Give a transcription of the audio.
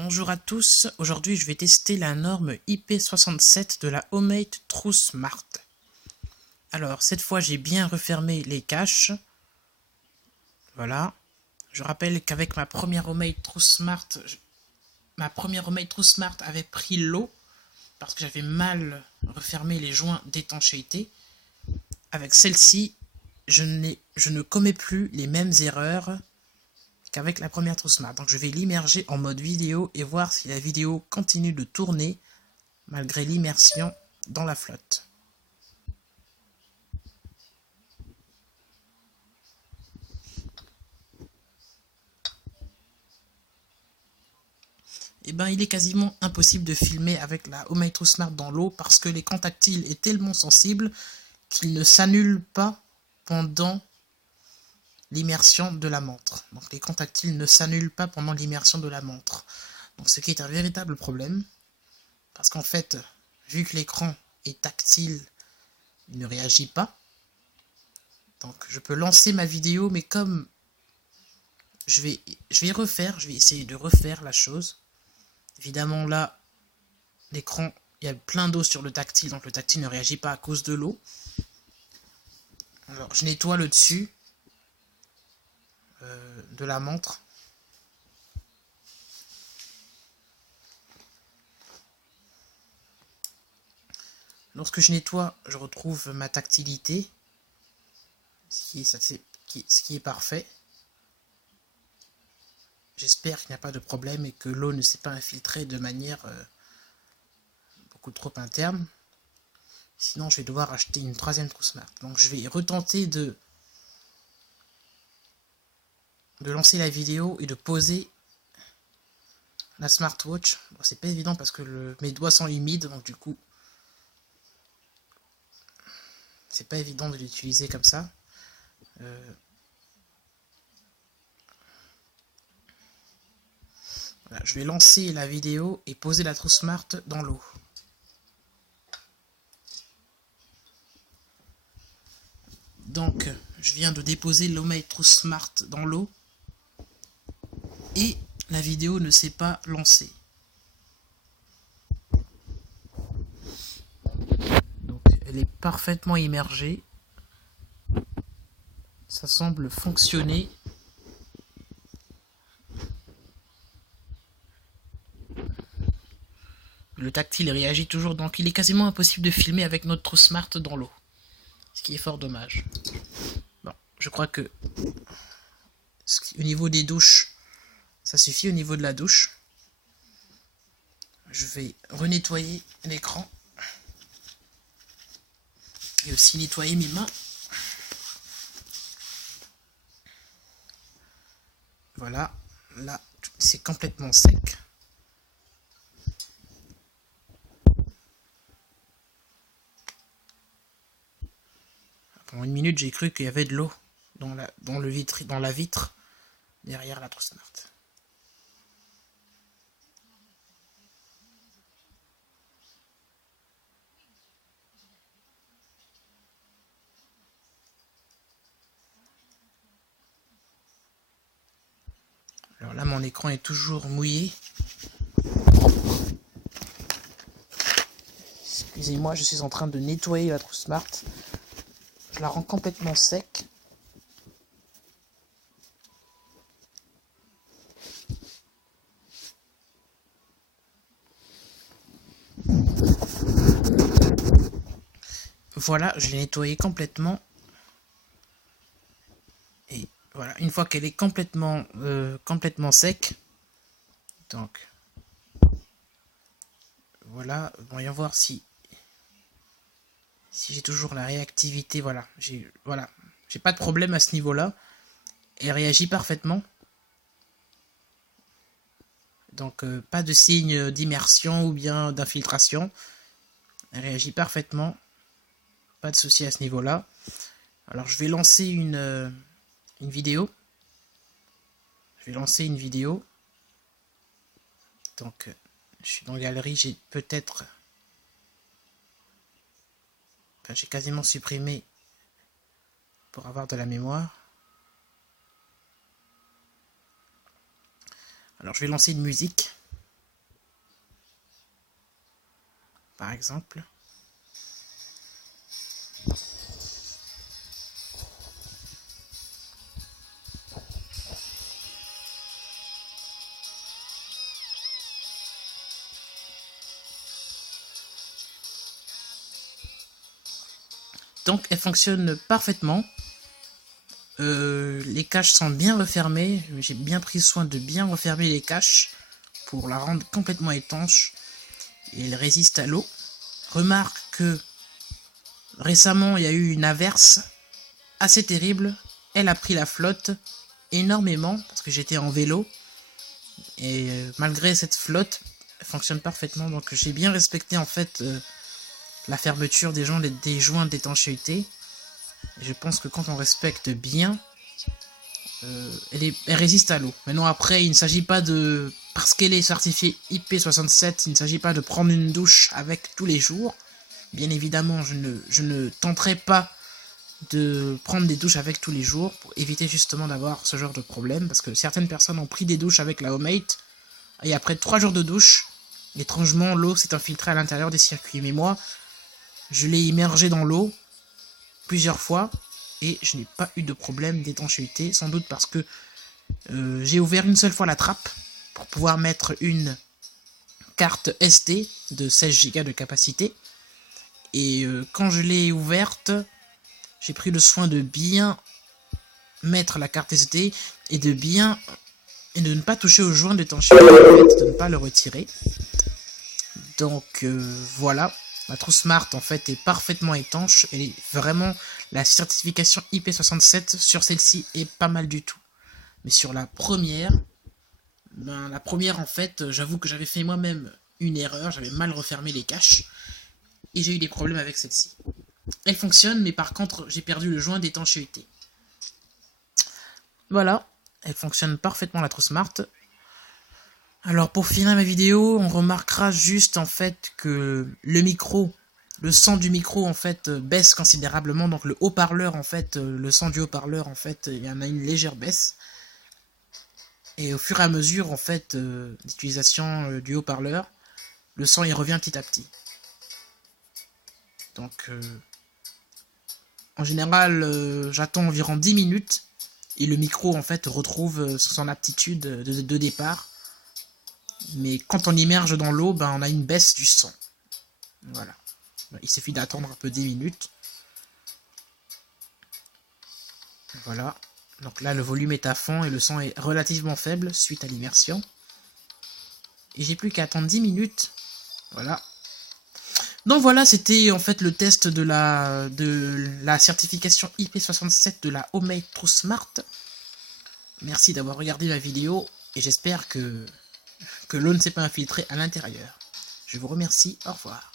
Bonjour à tous, aujourd'hui je vais tester la norme IP67 de la Homemade True Smart. Alors cette fois j'ai bien refermé les caches. Voilà. Je rappelle qu'avec ma première Homemade True Smart, avait pris l'eau parce que j'avais mal refermé les joints d'étanchéité. Avec celle-ci, je ne commets plus les mêmes erreurs qu'avec la première True Smart. Donc je vais l'immerger en mode vidéo et voir si la vidéo continue de tourner malgré l'immersion dans la flotte. Et ben il est quasiment impossible de filmer avec la Homemade True Smart dans l'eau parce que l'écran tactile est tellement sensible qu'il ne s'annule pas pendant l'immersion de la montre. Donc l'écran tactile ne s'annule pas pendant l'immersion de la montre. Donc ce qui est un véritable problème parce qu'en fait, vu que l'écran est tactile, il ne réagit pas. Donc je peux lancer ma vidéo, mais comme je vais essayer de refaire la chose. Évidemment là, l'écran, il y a plein d'eau sur le tactile, donc le tactile ne réagit pas à cause de l'eau. Alors je nettoie le dessus de la montre. Lorsque je nettoie, je retrouve ma tactilité, ce qui est parfait. J'espère qu'il n'y a pas de problème et que l'eau ne s'est pas infiltrée de manière beaucoup trop interne. Sinon, je vais devoir acheter une troisième True Smart. Donc, je vais retenter de lancer la vidéo et de poser la smartwatch. Bon, c'est pas évident parce que mes doigts sont humides, donc du coup, c'est pas évident de l'utiliser comme ça. Voilà, je vais lancer la vidéo et poser la True Smart dans l'eau. Donc, je viens de déposer l'Homemade True Smart dans l'eau et la vidéo ne s'est pas lancée. Donc, elle est parfaitement immergée. Ça semble fonctionner. Le tactile réagit toujours, donc il est quasiment impossible de filmer avec notre True Smart dans l'eau. Ce qui est fort dommage. Bon, je crois que au niveau des douches, ça suffit au niveau de la douche. Je vais renettoyer l'écran. Et aussi nettoyer mes mains. Voilà, là c'est complètement sec. Pendant une minute, j'ai cru qu'il y avait de l'eau dans la vitre derrière la True Smart. Alors là, mon écran est toujours mouillé. Excusez-moi, je suis en train de nettoyer la True Smart. Je la rends complètement sec. Voilà, je l'ai nettoyée complètement. Et voilà, une fois qu'elle est complètement sec, donc voilà, voyons voir si j'ai toujours la réactivité. Voilà, j'ai pas de problème à ce niveau-là. Elle réagit parfaitement. Donc pas de signe d'immersion ou bien d'infiltration. Elle réagit parfaitement. Pas de souci à ce niveau-là. Alors je vais lancer une vidéo. Donc je suis dans la galerie, j'ai quasiment supprimé pour avoir de la mémoire. Alors je vais lancer une musique. par exemple. Donc elle fonctionne parfaitement. Les caches sont bien refermées. J'ai bien pris soin de bien refermer les caches pour la rendre complètement étanche. Et elle résiste à l'eau. Remarque que récemment il y a eu une averse assez terrible. Elle a pris la flotte énormément parce que j'étais en vélo. Et malgré cette flotte, elle fonctionne parfaitement. Donc j'ai bien respecté en fait la fermeture des joints d'étanchéité. Je pense que quand on respecte bien, elle résiste à l'eau. Maintenant après, il ne s'agit pas de... Parce qu'elle est certifiée IP67, il ne s'agit pas de prendre une douche avec tous les jours. Bien évidemment, je ne tenterai pas de prendre des douches avec tous les jours pour éviter justement d'avoir ce genre de problème. Parce que certaines personnes ont pris des douches avec la Homemate et après 3 jours de douche, étrangement, l'eau s'est infiltrée à l'intérieur des circuits. Mais moi, je l'ai immergé dans l'eau plusieurs fois et je n'ai pas eu de problème d'étanchéité, sans doute parce que j'ai ouvert une seule fois la trappe pour pouvoir mettre une carte SD de 16 Go de capacité, et quand je l'ai ouverte, j'ai pris le soin de bien mettre la carte SD et de ne pas toucher au joint d'étanchéité, de ne pas le retirer. Donc voilà. La trousse Smart en fait est parfaitement étanche et vraiment la certification IP67 sur celle-ci est pas mal du tout. Mais sur la première en fait, j'avoue que j'avais fait moi-même une erreur, j'avais mal refermé les caches et j'ai eu des problèmes avec celle-ci. Elle fonctionne, mais par contre j'ai perdu le joint d'étanchéité. Voilà, elle fonctionne parfaitement la trousse Smart. Alors pour finir ma vidéo, on remarquera juste en fait que le son du micro en fait baisse considérablement, donc le haut-parleur en fait, le son du haut-parleur en fait, il y en a une légère baisse. Et au fur et à mesure en fait d'utilisation du haut-parleur, le son il revient petit à petit. Donc en général j'attends environ 10 minutes et le micro en fait retrouve son aptitude de départ. Mais quand on immerge dans l'eau, on a une baisse du son. Voilà. Il suffit d'attendre un peu 10 minutes. Voilà. Donc là, le volume est à fond et le son est relativement faible suite à l'immersion. Et j'ai plus qu'à attendre 10 minutes. Voilà. Donc voilà, c'était en fait le test de la certification IP67 de la Homemate Trousse Smart. Merci d'avoir regardé ma vidéo et j'espère que l'eau ne s'est pas infiltrée à l'intérieur. Je vous remercie, au revoir.